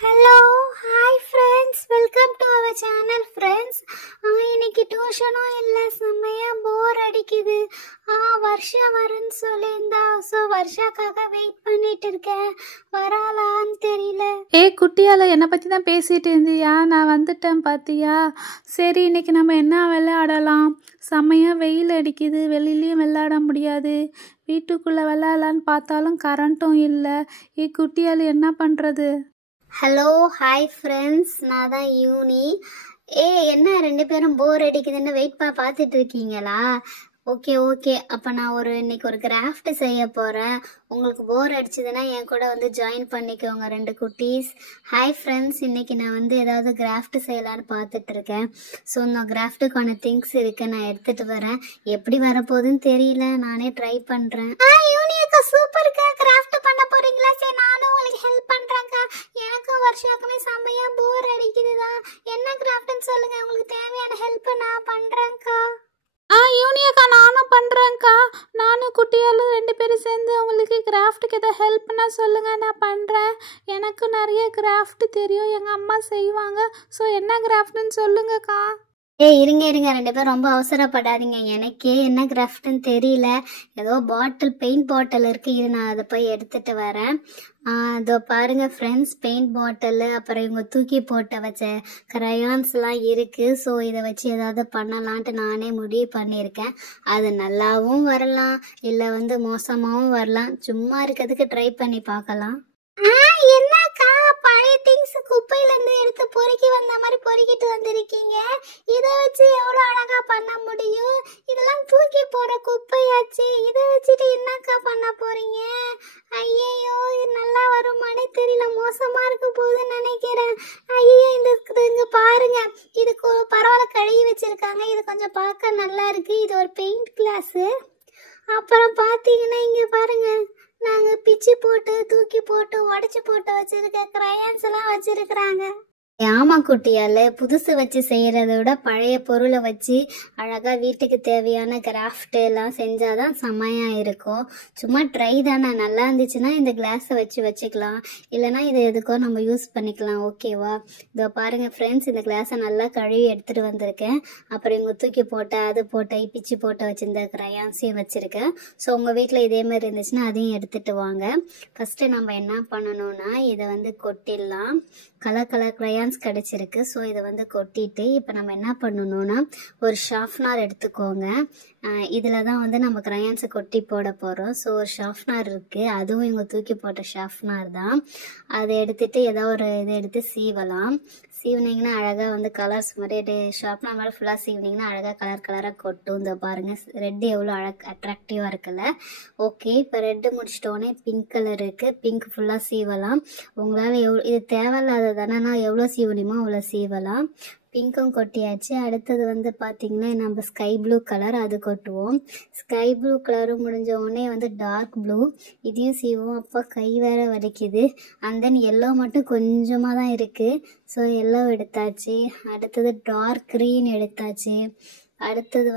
Hello hi friends, welcome to our channel friends. இன்னைக்கு டியூஷனும் இல்லை, செம்மையா போர் அடிக்குது. வர்ஷா வரேன்னு சொல்லியிருந்தா, ஸோ வர்ஷாக்காக வெயிட் பண்ணிட்டு இருக்கேன். வராளான்னு தெரியல. குட்டியால என்னை பற்றி தான் பேசிகிட்டு இருந்தியா? நான் வந்துட்டேன் பார்த்தியா? சரி, இன்னைக்கு நம்ம என்ன விளையாடலாம்? செம்மையாக வெயில் அடிக்குது, வெளியிலையும் விளையாட முடியாது. வீட்டுக்குள்ளே விளையாடலான்னு பார்த்தாலும் கரண்ட்டும் இல்லை. குட்டியால் என்ன பண்ணுறது? ஹலோ ஹாய் ஃப்ரெண்ட்ஸ், நான் தான் யூனி. என்ன ரெண்டு பேரும் போர் அடிக்குதுன்னு வெயிட் பார்த்துட்டு இருக்கீங்களா? ஓகே அப்போ நான் இன்னைக்கு ஒரு கிராஃப்ட் செய்ய போகிறேன். உங்களுக்கு போர் அடிச்சதுன்னா என் கூட வந்து ஜாயின் பண்ணிக்கோங்க ரெண்டு குட்டீஸ். ஹாய் ஃப்ரெண்ட்ஸ், இன்னைக்கு நான் ஏதாவது கிராஃப்ட் செய்யலான்னு பார்த்துட்டு இருக்கேன். ஸோ நான் கிராஃப்ட்டுக்கான திங்ஸ் இருக்கு, நான் எடுத்துட்டு வரேன். எப்படி வரப்போகுதுன்னு தெரியல, நானே ட்ரை பண்ணுறேன். யூனியக்கா சூப்பர்க்கா, கிராஃப்ட் பண்ண போறீங்களா? சரி, நானும் உங்களுக்கு ஹெல்ப் பண்ணுறேங்க்கா. எனக்கும் வருஷாக்குமே செம்மையா போர் அடிக்குதுதான். என்ன கிராஃப்ட்னு சொல்லுங்க, உங்களுக்கு தேவையான ஹெல்ப் நான் பண்ணுறேங்க்கா. யூனியக்கா, நானும் பண்ணுறேன்க்கா. நானும் குட்டியாலும் ரெண்டு பேரும் சேர்ந்து உங்களுக்கு கிராஃப்ட்டுக்கு எதாவது ஹெல்ப் பண்ணால் சொல்லுங்கள், நான் பண்ணுறேன். எனக்கு நிறைய கிராஃப்ட் தெரியும், எங்கள் அம்மா செய்வாங்க. ஸோ என்ன கிராஃப்ட்னு சொல்லுங்கக்கா. இருங்க ரெண்டு பேரும் ரொம்ப அவசரப்படாதீங்க. எனக்கே என்ன கிராஃப்ட்னு தெரியல. ஏதோ பெயிண்ட் பாட்டில் இருக்கு, இது நான் அதை போய் எடுத்துட்டு வரேன். இதோ பாருங்க ஃப்ரெண்ட்ஸ், பெயிண்ட் பாட்டில், அப்புறம் இவங்க தூக்கி போட்ட வச்ச கிரையான்ஸ்லாம் இருக்கு. ஸோ இதை வச்சு ஏதாவது பண்ணலான்ட்டு நானே முடிவு பண்ணியிருக்கேன். அது நல்லாவும் வரலாம், இல்லை மோசமாகவும் வரலாம். சும்மா இருக்கிறதுக்கு ட்ரை பண்ணி பார்க்கலாம். என்னக்கா, பழைய திங்ஸ் குப்பையில இருந்து எடுத்து பொறுக்கி வந்த மாதிரி பொறுக்கிட்டு வந்திருக்கீங்க. இதை வச்சு எவ்வளவு அழகா பண்ண முடியும்? இதெல்லாம் தூக்கி போற குப்பையாச்சு, இதை வச்சுட்டு என்னக்கா பண்ண போறீங்க? ஐயோ, இது நல்லா வருமானே தெரியல, மோசமா இருக்க போகுதுன்னு நினைக்கிறேன். ஐயோ, இங்க பாருங்க, இது பரவாயில்ல, கழுவி வச்சிருக்காங்க. இது கொஞ்சம் பார்க்க நல்லா இருக்கு. இது ஒரு பெயிண்ட் கிளாஸ். அப்புறம் பாத்தீங்கன்னா இங்க பாருங்க, நாங்க பிச்சு போட்டு தூக்கி போட்டு உடைச்சு போட்டு வச்சிருக்க கிரையான்ஸ் எல்லாம் வச்சிருக்கிறாங்க. ஆமா குட்டியால, புதுசு வச்சு செய்யறத விட பழைய பொருளை வச்சு அழகா வீட்டுக்கு தேவையான கிராஃப்ட் எல்லாம் செஞ்சாதான் செம்மையா இருக்கும். சும்மா ட்ரை தானே, நல்லா இருந்துச்சுன்னா இந்த கிளாஸை வச்சுக்கலாம், இல்லைன்னா இதை எதுக்கோ நம்ம யூஸ் பண்ணிக்கலாம். ஓகேவா? இதோ பாருங்க ஃப்ரெண்ட்ஸ், இந்த கிளாஸை நல்லா கழுவி எடுத்துட்டு வந்திருக்கேன். அப்புறம் இவங்க தூக்கி போட்ட அது போட்ட பிச்சு போட்ட வச்சிருந்த கிரையான்ஸையும் வச்சிருக்கேன். ஸோ உங்க வீட்டில் இதே மாதிரி இருந்துச்சுன்னா அதையும் எடுத்துட்டு வாங்க. ஃபர்ஸ்ட் நம்ம என்ன பண்ணணும்னா, இதை கொட்டிடலாம். கலர் கிரையான்ஸ் கிடைச்சிருக்கு. ஸோ இதை கொட்டிட்டு இப்போ நம்ம என்ன பண்ணணும்னா, ஒரு ஷார்ப்னர் எடுத்துக்கோங்க. இதில் தான் நம்ம கிரையான்ஸை கொட்டி போட போகிறோம். ஸோ ஒரு ஷார்ப்னர் இருக்குது, அதுவும் இவங்க தூக்கி போட்ட ஷார்ப்னர் தான். அதை எடுத்துட்டு ஏதோ ஒரு இதை எடுத்து சீவலாம். சீவினிங்கன்னா அழகாக கலர்ஸ் மாதிரி ஷார்ப்னர் மாதிரி ஃபுல்லாக சீவினிங்கன்னா அழகாக கலராக கொட்டும். இந்த பாருங்கள், ரெட்டு எவ்வளோ அட்ராக்டிவாக இருக்குல்ல? ஓகே, இப்போ ரெட்டு முடிச்சிட்டோன்னே பிங்க் கலர் இருக்குது, பிங்க் ஃபுல்லாக சீவலாம். உங்களால் இது தேவையில்லாததானே, நான் எவ்வளோ சீவனியுமோ அவ்வளோ சீவலாம். பிங்க்கும் கொட்டியாச்சு. அடுத்தது பார்த்தீங்கன்னா நம்ம ஸ்கை ப்ளூ கலர், அது கொட்டுவோம். ஸ்கை ப்ளூ கலரும் முடிஞ்ச உடனே டார்க் ப்ளூ, இதையும் சீவோம். அப்போ கை வேற வலிக்குது. அண்ட் தென் எல்லோ மட்டும் கொஞ்சமாக தான் இருக்குது. ஸோ எல்லோ எடுத்தாச்சு. அடுத்தது டார்க் க்ரீன் எடுத்தாச்சு. அடுத்தது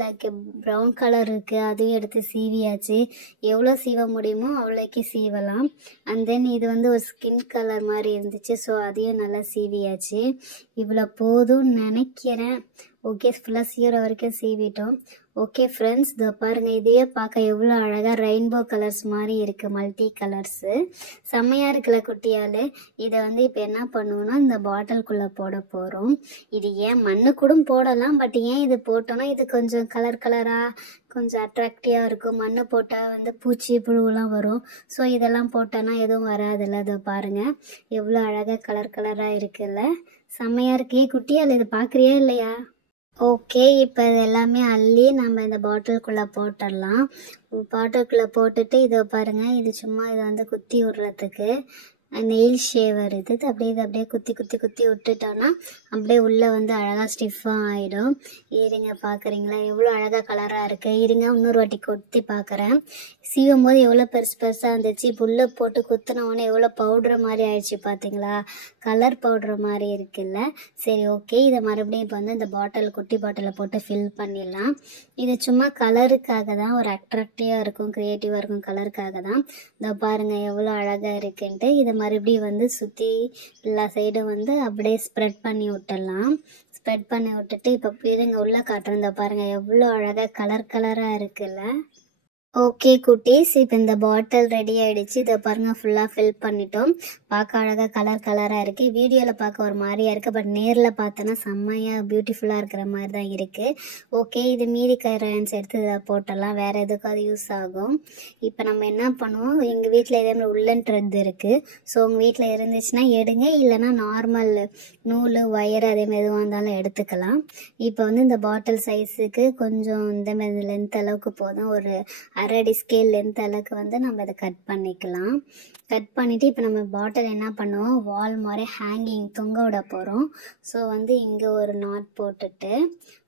லைக் ப்ரௌன் கலர் இருக்குது, அதையும் எடுத்து சீவியாச்சு. எவ்வளோ சீவ முடியுமோ அவ்வளோக்கு சீவலாம். அண்ட் தென் இது ஒரு ஸ்கின் கலர் மாதிரி இருந்துச்சு. ஸோ அதையும் நல்லா சீவியாச்சு. இவ்வளோ போதும்னு நினைக்கிறேன். ஓகே, ஃபுல்லாக சீவிர வரைக்கும் சீவிட்டோம். ஓகே ஃப்ரெண்ட்ஸ், இதோ பாருங்கள், இதையே பார்க்க எவ்வளோ அழகாக ரெயின்போ கலர்ஸ் மாதிரி இருக்குது, மல்டி கலர்ஸு. செம்மையாக இருக்குல்ல குட்டியால்? இதை இப்போ என்ன பண்ணுவோன்னா, இந்த பாட்டிலுக்குள்ளே போட போகிறோம். இது ஏன் மண்ணு கூட போடலாம், பட் ஏன் இது போட்டோன்னா இது கொஞ்சம் கலராக கொஞ்சம் அட்ராக்டிவாக இருக்கும். மண்ணை போட்டால் பூச்சி புழுவெலாம் வரும். ஸோ இதெல்லாம் போட்டோன்னா எதுவும் வராதில்ல. அதை பாருங்கள், எவ்வளோ அழகாக கலராக இருக்குல்ல? செம்மையாக இருக்கே குட்டியால், இது பார்க்குறியா இல்லையா? ஓகே, இப்போ இது எல்லாமே அள்ளி நம்ம இந்த பாட்டிலுக்குள்ளே போட்டுடலாம். பாட்டிலுக்குள்ளே போட்டுட்டு இதை பாருங்கள், இது சும்மா இதை குத்தி விடுறதுக்கு நெயில் ஷேவர். இது அப்படியே குத்தி விட்டுட்டோன்னா அப்படியே உள்ளே அழகாக ஸ்டிஃபாக ஆகிடும். இருங்க, பார்க்குறீங்களா எவ்வளோ அழகாக கலராக இருக்குது? இருங்க, இன்னொரு வாட்டி கொத்தி பார்க்குறேன். சீவும் போது எவ்வளோ பெருசாக இருந்துச்சு. புல்லை போட்டு குத்தின உடனே எவ்வளோ பவுட்ரு மாதிரி ஆயிடுச்சு, பார்த்தீங்களா? கலர் பவுட்ரு மாதிரி இருக்குல்ல? சரி, ஓகே, இதை மறுபடியும் இப்போ இந்த குட்டி பாட்டிலில் போட்டு ஃபில் பண்ணிடலாம். இது சும்மா கலருக்காக தான், ஒரு அட்ராக்டிவாக இருக்கும், க்ரியேட்டிவாக இருக்கும், கலருக்காக தான். இதை பாருங்கள் எவ்வளோ அழகாக இருக்குன்ட்டு. இதை மறுபடியும் வந்து சுற்றி எல்லா சைடும் வந்து அப்படியே ஸ்ப்ரெட் பண்ணி விட்டுடலாம். ஸ்ப்ரெட் பண்ணி விட்டுட்டு இப்போ இருங்க உள்ளே காட்டுறத பாருங்கள், எவ்வளோ அழகாக கலர் கலராக இருக்குல்ல. ஓகே குட்டீஸ், இப்போ இந்த பாட்டில் ரெடி ஆகிடுச்சு. இதை பாருங்கள், ஃபுல்லாக ஃபில் பண்ணிட்டோம். பார்க்க அழகாக கலர் கலராக இருக்குது. வீடியோவில் பார்க்க ஒரு மாதிரியாக இருக்குது, பட் நேரில் பார்த்தோன்னா செம்மையாக பியூட்டிஃபுல்லாக இருக்கிற மாதிரி தான் இருக்குது. ஓகே, இது மீதி கரன்ஸ் எடுத்து இதை போட்டலாம், வேறு எதுக்கும் அது யூஸ் ஆகும். இப்போ நம்ம என்ன பண்ணுவோம், எங்கள் வீட்டில் இதே மாதிரி உள்ளன் த்ரெட் இருக்குது. ஸோ உங்கள் வீட்டில் இருந்துச்சுன்னா எடுங்க, இல்லைனா நார்மல் நூல் ஒயர் அதேமாதிரி எதுவாக இருந்தாலும் எடுத்துக்கலாம். இப்போ வந்து இந்த பாட்டில் சைஸுக்கு கொஞ்சம் இந்தமாதிரி லென்த் அளவுக்கு போதும், ஒரு அரை அடி ஸ்கேல் லென்த் அளவுக்கு வந்து நம்ம இதை கட் பண்ணிக்கலாம். கட் பண்ணிவிட்டு இப்போ நம்ம பாட்டில் என்ன பண்ணுவோம், வால் மாதிரி ஹேங்கிங் தொங்க விட போகிறோம். ஸோ வந்து இங்கே ஒரு நாட் போட்டுட்டு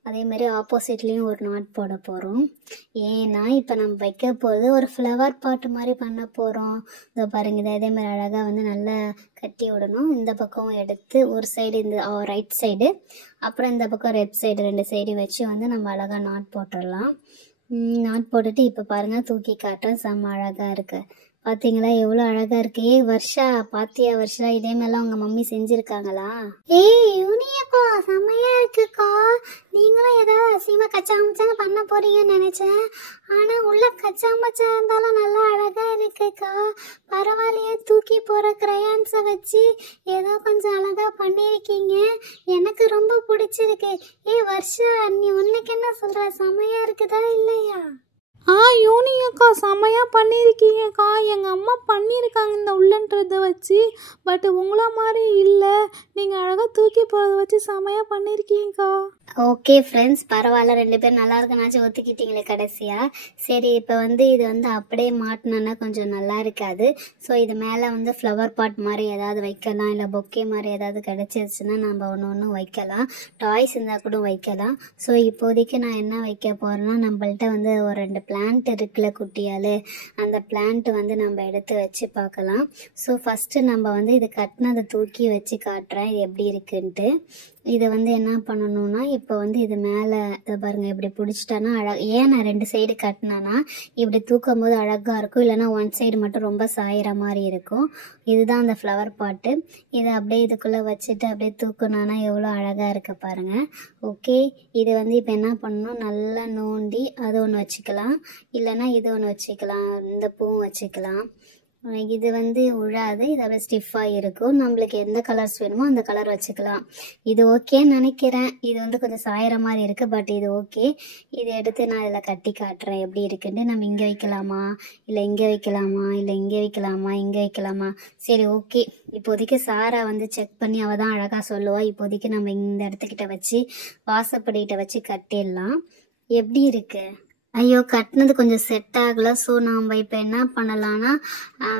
அதேமாதிரி ஆப்போசிட்லேயும் ஒரு நாட் போட போகிறோம். ஏன்னா இப்போ நம்ம வைக்க போகிறது ஒரு ஃப்ளவர் பாட் மாதிரி பண்ண போகிறோம். இதை பாருங்கள், இதை அதேமாதிரி அழகாக வந்து நல்லா கட்டி விடணும். இந்த பக்கம் எடுத்து ஒரு சைடு இந்த ரைட் சைடு, அப்புறம் இந்த பக்கம் லெஃப்ட் சைடு, 2 சைடும் வச்சு வந்து நம்ம அழகாக நாட் போட்டுடலாம். நாட் போட்டுட்டு இப்போ பாருங்கள், தூக்கி காட்டுறேன், செம்ம அழகாக இருக்கு. பார்த்தீங்களா எவ்வளோ அழகாக இருக்கு. வர்ஷா பாத்தியா, வர்ஷா இதே மாதிரிலாம் உங்கள் மம்மி செஞ்சுருக்காங்களா? யூனியக்கா செம்மையாக இருக்குக்கா. நீங்களும் ஏதாவது அசிங்கமாக கச்சாமச்சாங்க பண்ண போறீங்கன்னு நினச்சேன். ஆனால் உள்ள கச்சாமச்சா இருந்தாலும் நல்லா அழகாக இருக்குக்கா. பரவாயில்லையே, தூக்கி போகிற கிரையான்ஸை வச்சு ஏதோ கொஞ்சம் அழகாக பண்ணியிருக்கீங்க. எனக்கு ரொம்ப பிடிச்சிருக்கு. வர்ஷா, நீ உன்னைக்கு என்ன சொல்கிற, செம்மையாக இருக்குதா இல்லையா? யூனியக்கா செம்மையாக பண்ணியிருக்கீங்கக்கா. எங்கள் அம்மா பண்ணியிருக்காங்க இந்த உள்ளன்றதை வச்சு, பட் உங்களை மாதிரி இல்லை. நீங்கள் அழகாக தூக்கி போகிறத வச்சு செம்மையாக பண்ணியிருக்கீங்கக்கா. ஓகே ஃப்ரெண்ட்ஸ், பரவாயில்ல, 2 பேரும் நல்லா இருக்குனாச்சும் ஒத்துக்கிட்டீங்களே கடைசியாக. சரி, இப்போ வந்து இது வந்து அப்படியே மாட்டினோன்னா கொஞ்சம் நல்லா இருக்காது. ஸோ இது மேலே வந்து ஃப்ளவர் பாட் மாதிரி ஏதாவது வைக்கலாம், இல்லை பொக்கே மாதிரி ஏதாவது கிடச்சிருச்சுன்னா நம்ம ஒன்று வைக்கலாம். டாய்ஸ் இருந்தால் கூட வைக்கலாம். ஸோ இப்போதைக்கு நான் என்ன வைக்க போகிறேன்னா, நம்மள்ட்ட வந்து ஒரு 2 பிளான்ட் இருக்குல்ல குட்டியால், அந்த பிளான்ட் வந்து நம்ம எடுத்து வச்சு பார்க்கலாம். ஸோ ஃபஸ்ட்டு நம்ம வந்து இது கட்டினதை தூக்கி வச்சு காட்டுறேன் இது எப்படி இருக்குன்ட்டு. இதை வந்து என்ன பண்ணணும்னா, இப்போ வந்து இது மேலே இதை பாருங்கள், இப்படி பிடிச்சிட்டானா அழகாக. ஏன் நான் 2 சைடு கட்டினேன்னா இப்படி தூக்கும் போது அழகாக இருக்கும், இல்லைனா 1 சைடு மட்டும் ரொம்ப சாயிற மாதிரி இருக்கும். இதுதான் அந்த ஃப்ளவர் பாட்டு. இதை அப்படியே இதுக்குள்ளே வச்சுட்டு அப்படியே தூக்குனானா எவ்வளோ அழகாக இருக்குது பாருங்கள். ஓகே, இது வந்து இப்போ என்ன பண்ணணும், நல்லா நோண்டி அது ஒன்று வச்சுக்கலாம், இல்லைனா இது ஒன்று வச்சுக்கலாம், இந்த பூவும் வச்சுக்கலாம். இது வந்து உழாது, இது அப்படியே ஸ்டிஃபாக இருக்கும். நம்மளுக்கு எந்த கலர்ஸ் வேணுமோ அந்த கலர் வச்சுக்கலாம். இது ஓகேன்னு நினைக்கிறேன். இது வந்து கொஞ்சம் சாயிற மாதிரி இருக்குது, பட் இது ஓகே. இதை எடுத்து நான் இதில் கட்டி காட்டுறேன் எப்படி இருக்குன்ட்டு. நம்ம இங்கே வைக்கலாமா, இல்லை இங்கே வைக்கலாமா, இல்லை இங்கே வைக்கலாமா, இங்கே வைக்கலாமா? சரி, ஓகே. இப்போதைக்கு சாரா வந்து செக் பண்ணி அவள் தான் அழகாக சொல்லுவாள். இப்போதைக்கு நம்ம இந்த இடத்துக்கிட்ட வச்சு வாசப்படிக்கிட்ட வச்சு கட்டிடலாம். எப்படி இருக்கு? ஐயோ, கட்டினது கொஞ்சம் செட் ஆகலை. ஸோ நாம் இப்போ என்ன பண்ணலான்னா,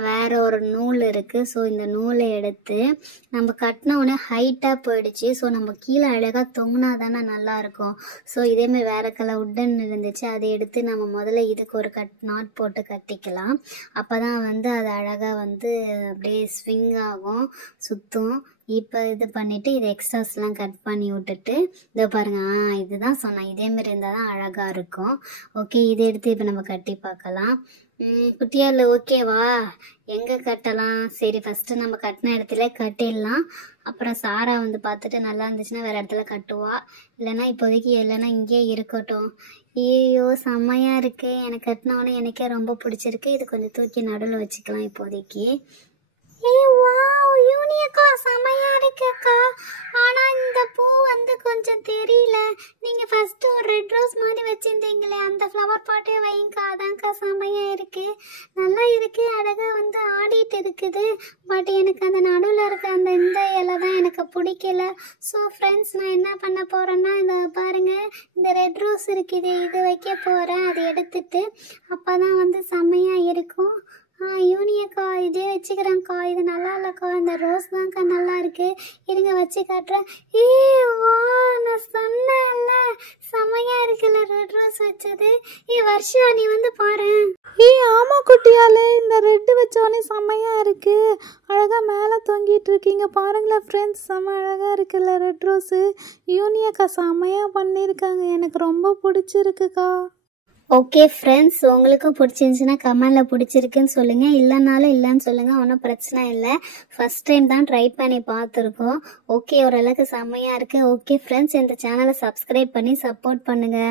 வேறு ஒரு நூல் இருக்குது. ஸோ இந்த நூலை எடுத்து நம்ம கட்டின உடனே ஹைட்டாக போயிடுச்சு. ஸோ நம்ம கீழே அழகாக தொங்கினா தானே நல்லாயிருக்கும். ஸோ இதேமாதிரி வேறு கலர் உட்டன் இருந்துச்சு, அதை எடுத்து நம்ம முதல்ல இதுக்கு ஒரு நாட் போட்டு கட்டிக்கலாம். அப்போ தான் வந்து அது அழகாக வந்து அப்படியே ஸ்விங் ஆகும், சுற்றும். இப்போ இது பண்ணிவிட்டு இதை எக்ஸ்ட்ராஸ்லாம் கட் பண்ணி விட்டுட்டு இதை பாருங்கள், இதுதான் சொன்னேன், இதேமாரி இருந்தால் தான் அழகாக இருக்கும். ஓகே, இதை எடுத்து இப்போ நம்ம கட்டி பார்க்கலாம். குட்டியால் ஓகேவா? எங்கே கட்டலாம்? சரி, ஃபஸ்ட்டு நம்ம கட்டின இடத்துல கட்டிடலாம். அப்புறம் சாரா வந்து பார்த்துட்டு நல்லா இருந்துச்சுன்னா வேறு இடத்துல கட்டுவா, இல்லைன்னா இப்போதைக்கு இல்லைன்னா இங்கேயே இருக்கட்டும். ஐயோ, செம்மையாக இருக்குது. எனக்கு கட்டினோடனே எனக்கே ரொம்ப பிடிச்சிருக்கு. இது கொஞ்சம் தூக்கி நடுவில் வச்சுக்கலாம் இப்போதைக்கு. வாவ், யூனியக்கா செம்மையா இருக்குக்கா. ஆனால் இந்த பூ வந்து கொஞ்சம் தெரியல. நீங்கள் ஃபஸ்ட்டு ஒரு ரெட் ரோஸ் மாதிரி வச்சுருந்தீங்களே, அந்த ஃப்ளவர் பாட்டே வைங்கக்கா. அதான்க்கா செம்மையாக இருக்குது, நல்லா இருக்குது, அழகாக வந்து ஆடிட்டு இருக்குது. பட் எனக்கு அந்த நடுவில் இருக்க அந்த இந்த இலை தான் எனக்கு பிடிக்கல. ஸோ ஃப்ரெண்ட்ஸ், நான் என்ன பண்ண போகிறேன்னா, இந்த பாருங்கள், இந்த ரெட் ரோஸ் இருக்குது, இது வைக்க போகிறேன். அதை எடுத்துட்டு அப்போ தான் வந்து செம்மையாக இருக்கும். யூனியக்கா, இதே வச்சுக்கிறேன்க்கா. இது நல்லா இல்லைக்கா, இந்த ரோஸ் தான்க்கா நல்லா இருக்கு. இருங்க வச்சு காட்டுறேன். வா, நான் சொன்னேன்ல செம்மையா இருக்குல்ல ரெட் ரோஸ் வச்சது. வர்ஷா, நீ வந்து பாரு. ஆமாம் குட்டியாலே, இந்த ரெட்டு வச்சோடனே செம்மையாக இருக்குது, அழகாக மேலே தொங்கிட்டு இருக்கீங்க பாருங்களேன் ஃப்ரெண்ட்ஸ். செம்ம அழகாக இருக்குல்ல ரெட் ரோஸு. யூனியக்கா செம்மையாக பண்ணியிருக்காங்க, எனக்கு ரொம்ப பிடிச்சிருக்குக்கா. ஓகே ஃப்ரெண்ட்ஸ், உங்களுக்கும் பிடிச்சிருந்துச்சுன்னா கமெண்டில் பிடிச்சிருக்குன்னு சொல்லுங்கள், இல்லைனாலும் இல்லைன்னு சொல்லுங்கள், ஒன்றும் பிரச்சனை இல்லை. ஃபஸ்ட் டைம் தான் ட்ரை பண்ணி பார்த்துருக்கோம். ஓகே, ஓரளவுக்கு செம்மையாக இருக்குது. ஓகே ஃப்ரெண்ட்ஸ், இந்த சேனலை சப்ஸ்கிரைப் பண்ணி சப்போர்ட் பண்ணுங்கள்.